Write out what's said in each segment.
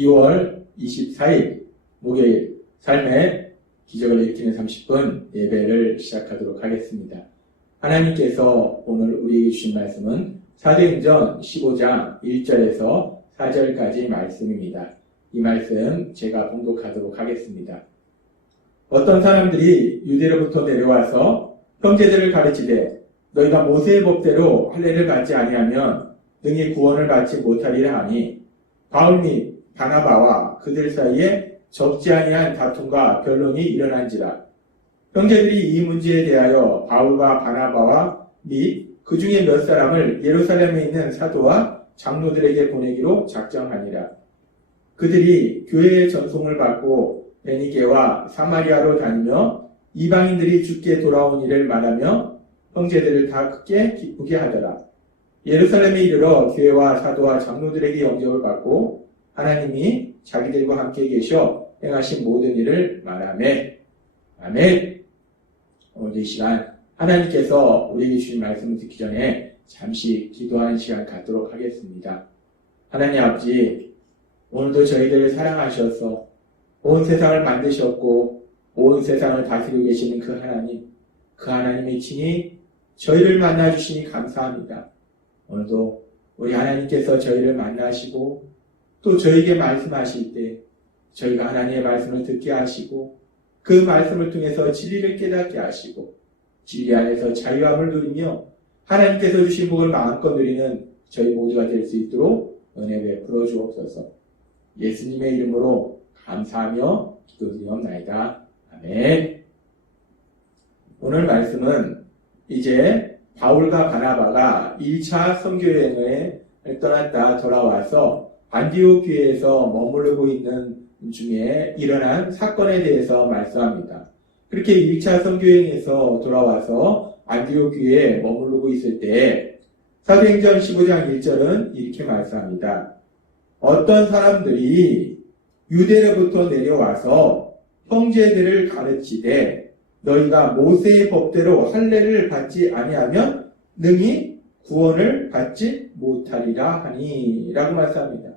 2월 24일 목요일 삶의 기적을 일으키는 30분 예배를 시작하도록 하겠습니다. 하나님께서 오늘 우리에게 주신 말씀은 사도행전 15장 1절에서 4절까지 말씀입니다. 이 말씀 제가 봉독하도록 하겠습니다. 어떤 사람들이 유대로부터 내려와서 형제들을 가르치되 너희가 모세의 법대로 할례를 받지 아니하면 능히 구원을 받지 못하리라 하니 바울 및 바나바와 그들 사이에 적지 아니한 다툼과 변론이 일어난지라. 형제들이 이 문제에 대하여 바울과 바나바와 및 그 중에 몇 사람을 예루살렘에 있는 사도와 장로들에게 보내기로 작정하니라. 그들이 교회의 전송을 받고 베니게와 사마리아로 다니며 이방인들이 주께 돌아온 일을 말하며 형제들을 다 크게 기쁘게 하더라. 예루살렘에 이르러 교회와 사도와 장로들에게 영접을 받고 하나님이 자기들과 함께 계셔 행하신 모든 일을 말하매. 아멘. 오늘 이 시간 하나님께서 우리에게 주신 말씀을 듣기 전에 잠시 기도하는 시간 갖도록 하겠습니다. 하나님 아버지, 오늘도 저희들을 사랑하셔서 온 세상을 만드셨고 온 세상을 다스리고 계시는 그 하나님의 친히 저희를 만나주시니 감사합니다. 오늘도 우리 하나님께서 저희를 만나시고 또 저희에게 말씀하실 때 저희가 하나님의 말씀을 듣게 하시고 그 말씀을 통해서 진리를 깨닫게 하시고 진리 안에서 자유함을 누리며 하나님께서 주신 복을 마음껏 누리는 저희 모두가 될 수 있도록 은혜 베풀어 주옵소서. 예수님의 이름으로 감사하며 기도드리옵나이다. 아멘. 오늘 말씀은 이제 바울과 바나바가 1차 선교여행을 떠났다 돌아와서 안디옥 교회에서 머무르고 있는 중에 일어난 사건에 대해서 말씀합니다. 그렇게 1차 선교여행에서 돌아와서 안디옥 교회에 머무르고 있을 때 사도행전 15장 1절은 이렇게 말씀합니다. 어떤 사람들이 유대로부터 내려와서 형제들을 가르치되 너희가 모세의 법대로 할례를 받지 아니하면 능히 구원을 받지 못하리라 하니 라고 말씀합니다.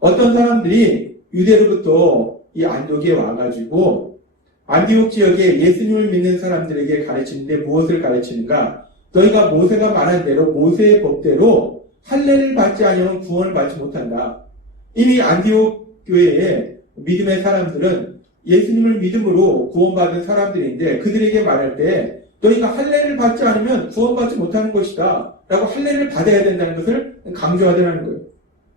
어떤 사람들이 유대로부터 이 안디옥에 와가지고 안디옥 지역에 예수님을 믿는 사람들에게 가르치는데 무엇을 가르치는가? 너희가 모세가 말한 대로 모세의 법대로 할례를 받지 아니하면 구원을 받지 못한다. 이미 안디옥 교회에 믿음의 사람들은 예수님을 믿음으로 구원받은 사람들인데 그들에게 말할 때 너희가 할례를 받지 않으면 구원받지 못하는 것이다 라고 할례를 받아야 된다는 것을 강조하더라는 거예요.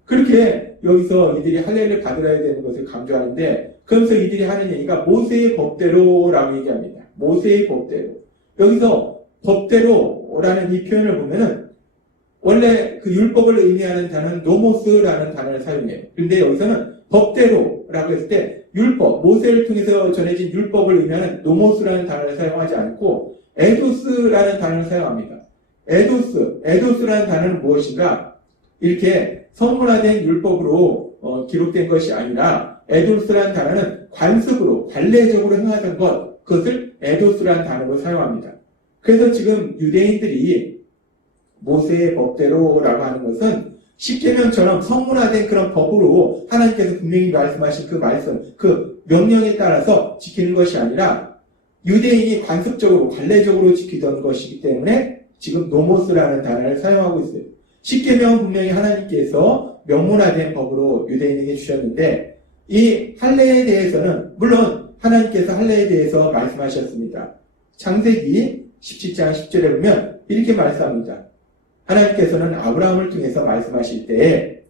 그렇게 여기서 이들이 할례를 받아야 되는 것을 강조하는데 그러면서 이들이 하는 얘기가 모세의 법대로라고 얘기합니다. 모세의 법대로. 여기서 법대로라는 이 표현을 보면은 원래 그 율법을 의미하는 단어는 노모스라는 단어를 사용해요. 그런데 여기서는 법대로라고 했을 때 율법, 모세를 통해서 전해진 율법을 의미하는 노모스라는 단어를 사용하지 않고 에도스라는 단어를 사용합니다. 에도스라는 단어는 무엇인가? 이렇게 성문화된 율법으로 기록된 것이 아니라 에도스라는 단어는 관습으로, 관례적으로 행하던 것, 그것을 에도스라는 단어로 사용합니다. 그래서 지금 유대인들이 모세의 법대로라고 하는 것은 십계명처럼 성문화된 그런 법으로 하나님께서 분명히 말씀하신 그 말씀, 그 명령에 따라서 지키는 것이 아니라 유대인이 관습적으로, 관례적으로 지키던 것이기 때문에 지금 노모스라는 단어를 사용하고 있어요. 십계명은 분명히 하나님께서 명문화된 법으로 유대인에게 주셨는데 이 할례에 대해서는 물론 하나님께서 할례에 대해서 말씀하셨습니다. 창세기 17장 10절에 보면 이렇게 말씀합니다. 하나님께서는 아브라함을 통해서 말씀하실 때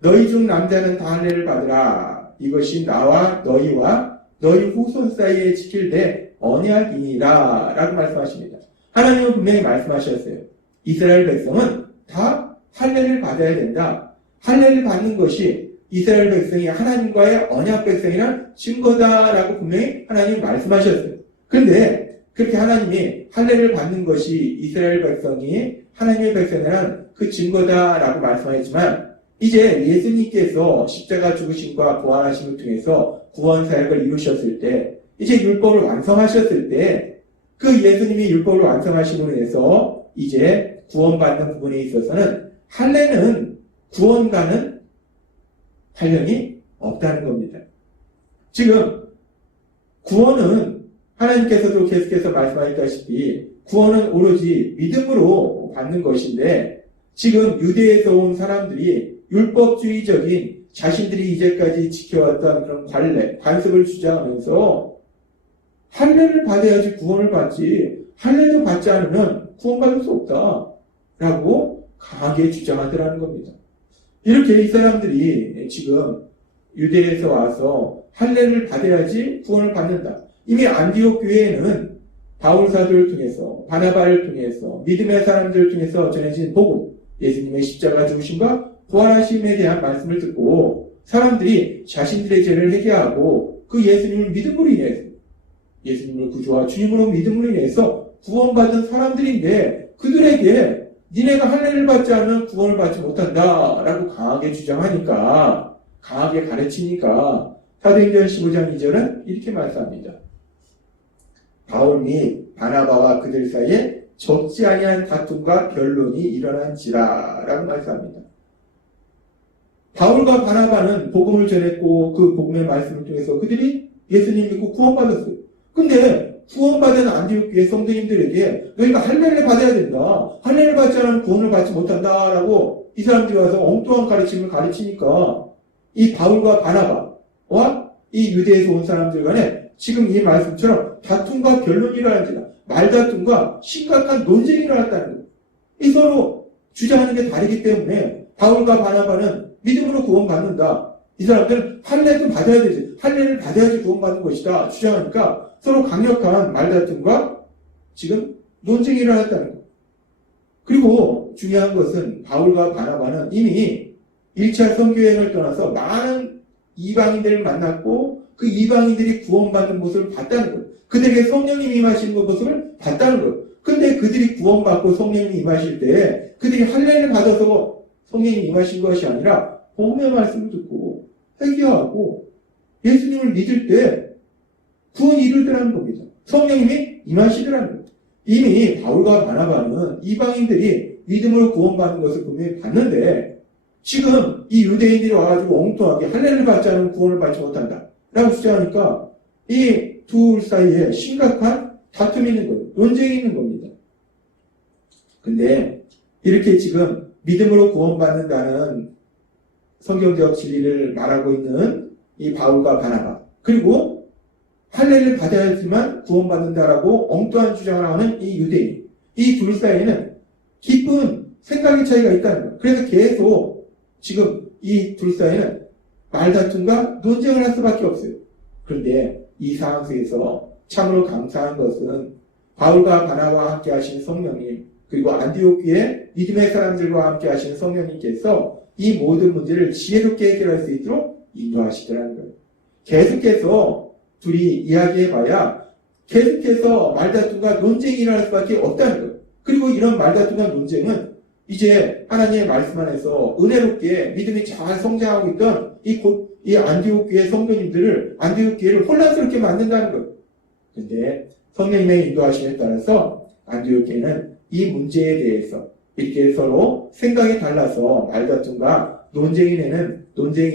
너희 중 남자는 다 할례를 받으라. 이것이 나와 너희와 너희 후손 사이에 지킬 내 언약이니라 라고 말씀하십니다. 하나님은 분명히 말씀하셨어요. 이스라엘 백성은 다 할례를 받아야 된다. 할례를 받는 것이 이스라엘 백성이 하나님과의 언약 백성이란 증거다라고 분명히 하나님이 말씀하셨어요. 그런데 그렇게 하나님이 할례를 받는 것이 이스라엘 백성이 하나님의 백성이란 그 증거다라고 말씀하셨지만 이제 예수님께서 십자가 죽으심과 부활하심을 통해서 구원 사역을 이루셨을 때 이제 율법을 완성하셨을 때 그 예수님이 율법을 완성하심으로 해서 이제 구원받는 부분에 있어서는 할례는 구원과는 관련이 없다는 겁니다. 지금 구원은 하나님께서도 계속해서 말씀하셨다시피 구원은 오로지 믿음으로 받는 것인데 지금 유대에서 온 사람들이 율법주의적인 자신들이 이제까지 지켜왔던 그런 관습을 주장하면서 할례를 받아야지 구원을 받지 할례도 받지 않으면 구원받을 수 없다라고 강하게 주장하더라는 겁니다. 이렇게 이 사람들이 지금 유대에서 와서 할례를 받아야지 구원을 받는다. 이미 안디옥 교회에는 바울 사도를 통해서 바나바를 통해서 믿음의 사람들을 통해서 전해진 복음, 예수님의 십자가 죽으심과 부활하심에 대한 말씀을 듣고 사람들이 자신들의 죄를 회개하고 그 예수님을 믿음으로 인해서 예수님을 구주와 주님으로 믿음으로 인해서 구원받은 사람들인데 그들에게 니네가 할례를 받지 않으면 구원을 받지 못한다 라고 강하게 주장하니까 강하게 가르치니까 사도행전 15장 2절은 이렇게 말씀합니다. 바울 및 바나바와 그들 사이에 적지 아니한 다툼과 변론이 일어난지라 라고 말씀합니다. 바울과 바나바는 복음을 전했고 그 복음의 말씀을 통해서 그들이 예수님 믿고 구원받았어요. 근데 구원받은 안디옥 교회 성도님들에게 너희가 할례를 받아야 된다. 할례를 받지 않으면 구원을 받지 못한다라고 이 사람들이 와서 엉뚱한 가르침을 가르치니까 이 바울과 바나바와 이 유대에서 온 사람들 간에 지금 이 말씀처럼 다툼과 변론이 일어난지라 말다툼과 심각한 논쟁이 일어났다는 거예요. 이 서로 주장하는 게 다르기 때문에 바울과 바나바는 믿음으로 구원받는다. 이 사람들은 할례도 받아야 되지. 할례를 받아야지 구원받는 것이다. 주장하니까 서로 강력한 말다툼과 지금 논쟁이 일어났다는 거예요. 그리고 중요한 것은 바울과 바나바는 이미 1차 선교여행을 떠나서 많은 이방인들을 만났고 그 이방인들이 구원받는 모습을 봤다는 거예요. 그들에게 성령님이 임하시는 모습을 봤다는 거예요. 근데 그들이 구원받고 성령님이 임하실 때 그들이 할례를 받아서 성령님이 임하신 것이 아니라 복음의 말씀을 듣고 회개하고 예수님을 믿을 때 구원이 이르더라는 겁니다. 성령님이 임하시더라는 겁니다. 이미 바울과 바나바는 이방인들이 믿음으로 구원받는 것을 분명히 봤는데 지금 이 유대인들이 와가지고 엉뚱하게 할례를 받지 않으면 구원을 받지 못한다 라고 주장하니까 이 둘 사이에 심각한 다툼이 있는 거예요. 논쟁이 있는 겁니다. 근데 이렇게 지금 믿음으로 구원받는다는 성경적 진리를 말하고 있는 이 바울과 바나바 그리고 할례를 받아야지만 구원받는다라고 엉뚱한 주장을 하는 이 유대인 이 둘 사이에는 깊은 생각의 차이가 있다는 거예요. 그래서 계속 지금 이 둘 사이에는 말다툼과 논쟁을 할 수밖에 없어요. 그런데 이 상황 속에서 참으로 감사한 것은 바울과 바나바와 함께 하신 성령님 그리고 안디옥 교회 믿음의 사람들과 함께 하신 성령님께서 이 모든 문제를 지혜롭게 해결할 수 있도록 인도하시더라는 거예요. 계속해서 둘이 이야기해봐야 계속해서 말다툼과 논쟁이 일어날 수밖에 없다는 거예요. 그리고 이런 말다툼과 논쟁은 이제 하나님의 말씀 안에서 은혜롭게 믿음이 잘 성장하고 있던 이 안디옥 교회 성도님들을 안디옥 교회를 혼란스럽게 만든다는 거예요. 그런데 성령님의 인도하심에 따라서 안디옥 교회는 이 문제에 대해서 이렇게 서로 생각이 달라서 말다툼과 논쟁이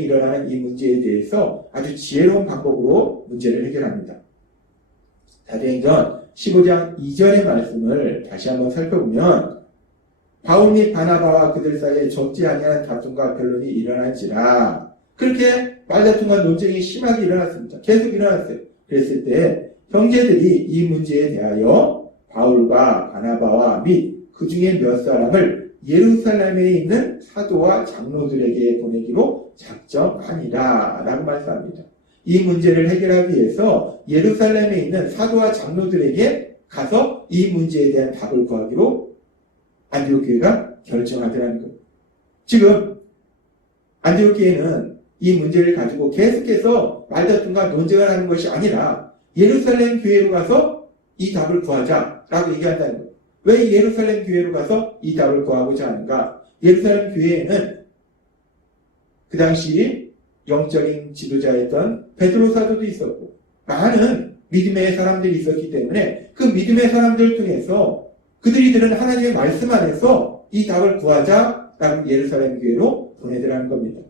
일어나는 이 문제에 대해서 아주 지혜로운 방법으로 문제를 해결합니다. 사도행전 15장 2절의 말씀을 다시 한번 살펴보면 바울 및 바나바와 그들 사이에 적지 아니한 다툼과 변론이 일어날지라 그렇게 말다툼과 논쟁이 심하게 일어났습니다. 계속 일어났어요. 그랬을 때 형제들이 이 문제에 대하여 바울과 바나바와 및 그 중에 몇 사람을 예루살렘에 있는 사도와 장로들에게 보내기로 작정하니라 라고 말씀합니다. 이 문제를 해결하기 위해서 예루살렘에 있는 사도와 장로들에게 가서 이 문제에 대한 답을 구하기로 안디옥 교회가 결정하더라는 거예요. 지금 안디옥 교회는 이 문제를 가지고 계속해서 말다툼과 논쟁을 하는 것이 아니라 예루살렘 교회로 가서 이 답을 구하자라고 얘기한다는 거예요. 왜 예루살렘 교회로 가서 이 답을 구하고자 하는가? 예루살렘 교회에는 그 당시 영적인 지도자였던 베드로 사도도 있었고 많은 믿음의 사람들이 있었기 때문에 그 믿음의 사람들을 통해서 그들이 들은 하나님의 말씀 안에서 이 답을 구하자라고 예루살렘 교회로 보내더라는 겁니다.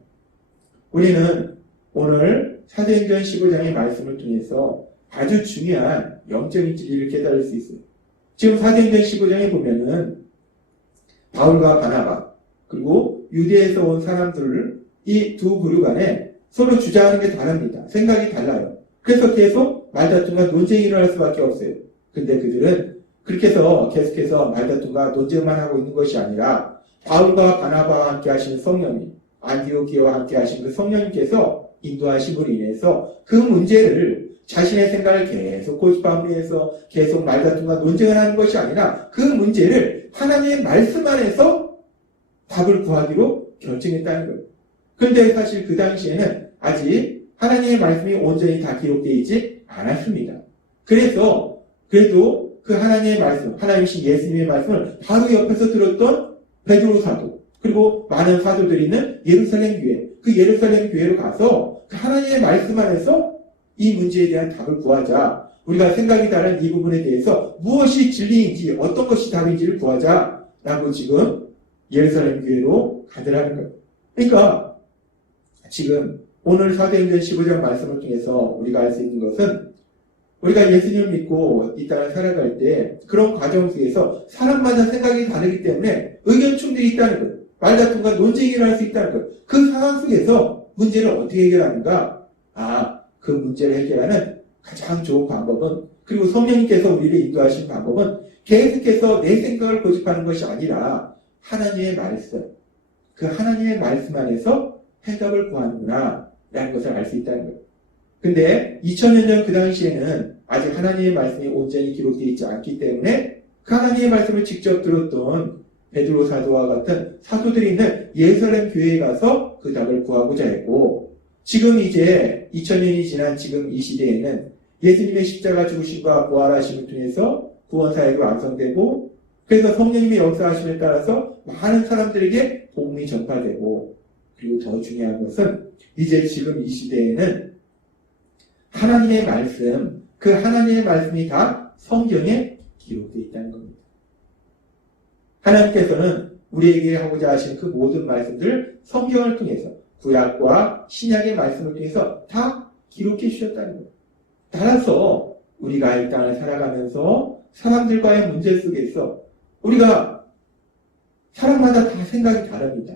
우리는 오늘 사도행전 15장의 말씀을 통해서 아주 중요한 영적인 진리를 깨달을 수 있어요. 지금 사도행전 15장에 보면은 바울과 바나바 그리고 유대에서 온 사람들을 이 두 부류 간에 서로 주장하는 게 다릅니다. 생각이 달라요. 그래서 계속 말다툼과 논쟁이 일어날 수밖에 없어요. 근데 그들은 그렇게 해서 계속해서 말다툼과 논쟁만 하고 있는 것이 아니라 바울과 바나바와 함께 하시는 성령님, 안디오키아와 함께 하신 그 성령님께서 인도하심으로 인해서 그 문제를 자신의 생각을 계속 고집함으로 해서 계속 말다툼과 논쟁을 하는 것이 아니라 그 문제를 하나님의 말씀 안에서 답을 구하기로 결정했다는 거예요. 그런데 사실 그 당시에는 아직 하나님의 말씀이 온전히 다 기록되어 있지 않았습니다. 그래서 그래도 그 하나님의 말씀, 하나님이신 예수님의 말씀을 바로 옆에서 들었던 베드로 사도 그리고 많은 사도들이 있는 예루살렘 교회, 그 예루살렘 교회로 가서 그 하나님의 말씀 안에서 이 문제에 대한 답을 구하자. 우리가 생각이 다른 이 부분에 대해서 무엇이 진리인지 어떤 것이 답인지를 구하자라고 지금 예루살렘 교회로 가더라는 거예요. 그러니까 지금 오늘 사도행전 15장 말씀을 통해서 우리가 알 수 있는 것은 우리가 예수님을 믿고 이 땅을 살아갈 때 그런 과정 속에서 사람마다 생각이 다르기 때문에 의견 충돌이 있다는 거예요. 말다툼과 논쟁이 일어날 수 있다는 거예요. 그 상황 속에서 문제를 어떻게 해결하는가? 그 문제를 해결하는 가장 좋은 방법은 그리고 성령님께서 우리를 인도하신 방법은 계속해서 내 생각을 고집하는 것이 아니라 하나님의 말씀, 그 하나님의 말씀 안에서 해답을 구하는구나 라는 것을 알 수 있다는 거예요. 근데 2000년 전 그 당시에는 아직 하나님의 말씀이 온전히 기록되어 있지 않기 때문에 그 하나님의 말씀을 직접 들었던 베드로 사도와 같은 사도들이 있는 예루살렘 교회에 가서 그 답을 구하고자 했고 지금 이제 2000년이 지난 지금 이 시대에는 예수님의 십자가 죽으심과 부활하심을 통해서 구원사역이 완성되고 그래서 성령님의 역사하심에 따라서 많은 사람들에게 복음이 전파되고 그리고 더 중요한 것은 이제 지금 이 시대에는 하나님의 말씀, 그 하나님의 말씀이 다 성경에 기록되어 있다는 겁니다. 하나님께서는 우리에게 하고자 하신 그 모든 말씀들을 성경을 통해서 구약과 신약의 말씀을 통해서 다 기록해 주셨다는 거예요. 따라서 우리가 이 땅을 살아가면서 사람들과의 문제 속에서 우리가 사람마다 다 생각이 다릅니다.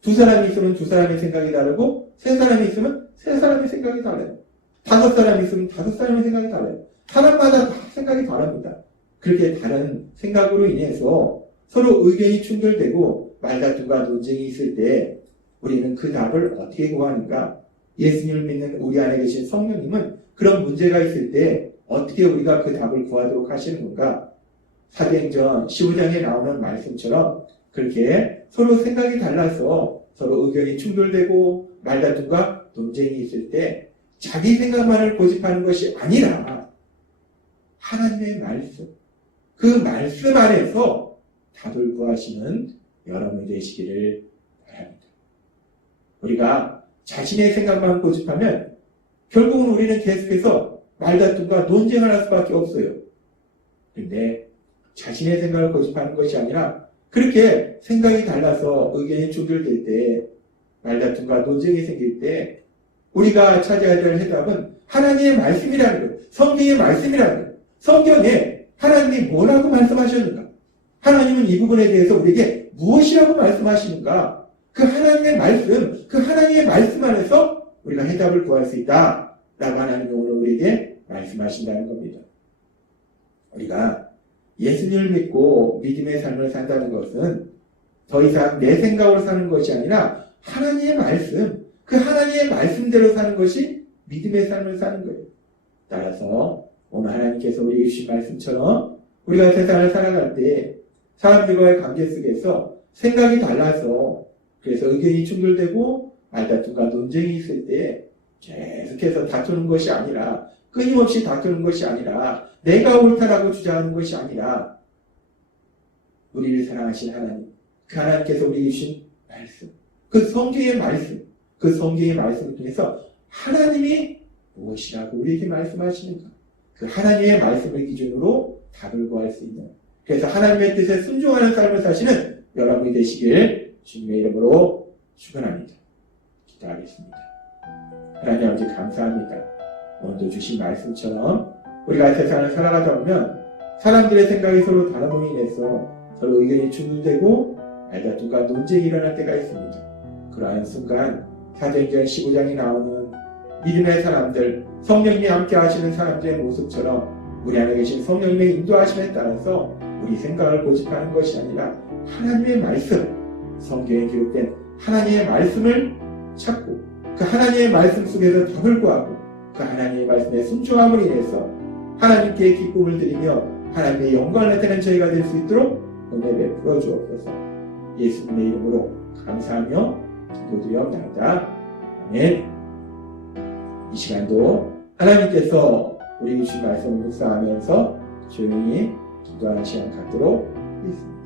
두 사람이 있으면 두 사람의 생각이 다르고 세 사람이 있으면 세 사람의 생각이 달라요. 다섯 사람이 있으면 다섯 사람의 생각이 달라요. 사람마다 다 생각이 다릅니다. 그렇게 다른 생각으로 인해서 서로 의견이 충돌되고 말다툼과 논쟁이 있을 때 우리는 그 답을 어떻게 구하는가? 예수님을 믿는 우리 안에 계신 성령님은 그런 문제가 있을 때 어떻게 우리가 그 답을 구하도록 하시는 건가? 사도행전 15장에 나오는 말씀처럼 그렇게 서로 생각이 달라서 서로 의견이 충돌되고 말다툼과 논쟁이 있을 때 자기 생각만을 고집하는 것이 아니라 하나님의 말씀, 그 말씀 안에서 답을 구하시는 여러분이 되시기를 바랍니다. 우리가 자신의 생각만 고집하면 결국은 우리는 계속해서 말다툼과 논쟁을 할 수밖에 없어요. 그런데 자신의 생각을 고집하는 것이 아니라 그렇게 생각이 달라서 의견이 충돌될 때 말다툼과 논쟁이 생길 때 우리가 찾아야 될 해답은 하나님의 말씀이라는 거예요. 성경의 말씀이라는 거예요. 성경에 하나님이 뭐라고 말씀하셨는가? 하나님은 이 부분에 대해서 우리에게 무엇이라고 말씀하시는가? 그 하나님의 말씀, 그 하나님의 말씀 안에서 우리가 해답을 구할 수 있다. 라고 하나님이 오늘 우리에게 말씀하신다는 겁니다. 우리가 예수님을 믿고 믿음의 삶을 산다는 것은 더 이상 내 생각으로 사는 것이 아니라 하나님의 말씀, 그 하나님의 말씀대로 사는 것이 믿음의 삶을 사는 거예요. 따라서 오늘 하나님께서 우리에게 주신 말씀처럼 우리가 세상을 살아갈 때 사람들과의 관계 속에서 생각이 달라서 그래서 의견이 충돌되고 말다툼과 논쟁이 있을 때 계속해서 다투는 것이 아니라 끊임없이 다투는 것이 아니라 내가 옳다라고 주장하는 것이 아니라 우리를 사랑하신 하나님, 그 하나님께서 우리에게 주신 말씀, 그 성경의 말씀, 그 성경의 말씀을 통해서 하나님이 무엇이라고 우리에게 말씀하시는가? 그 하나님의 말씀을 기준으로 답을 구할 수 있는, 그래서 하나님의 뜻에 순종하는 삶을 사시는 여러분이 되시길 주님의 이름으로 축원합니다. 기도하겠습니다. 하나님 아버지 감사합니다. 먼저 주신 말씀처럼 우리가 세상을 살아가다 보면 사람들의 생각이 서로 다름으로 인해서 서로 의견이 충돌되고 말다툼과 논쟁이 일어날 때가 있습니다. 그러한 순간 사도행전 15장에 나오는 믿음의 사람들, 성령님이 함께 하시는 사람들의 모습처럼 우리 안에 계신 성령님의 인도하심에 따라서 우리 생각을 고집하는 것이 아니라 하나님의 말씀, 성경에 기록된 하나님의 말씀을 찾고 그 하나님의 말씀 속에서 답을 구하고 그 하나님의 말씀에 순종함으로 인해서 하나님께 기쁨을 드리며 하나님의 영광을 나타내는 저희가 될 수 있도록 은혜 베풀어 주옵소서. 예수님의 이름으로 감사하며 기도드리옵나이다. 아멘. 이 시간도 하나님께서 우리 주신 말씀을 묵상하면서 조용히 기도하는 시간 갖도록 하겠습니다.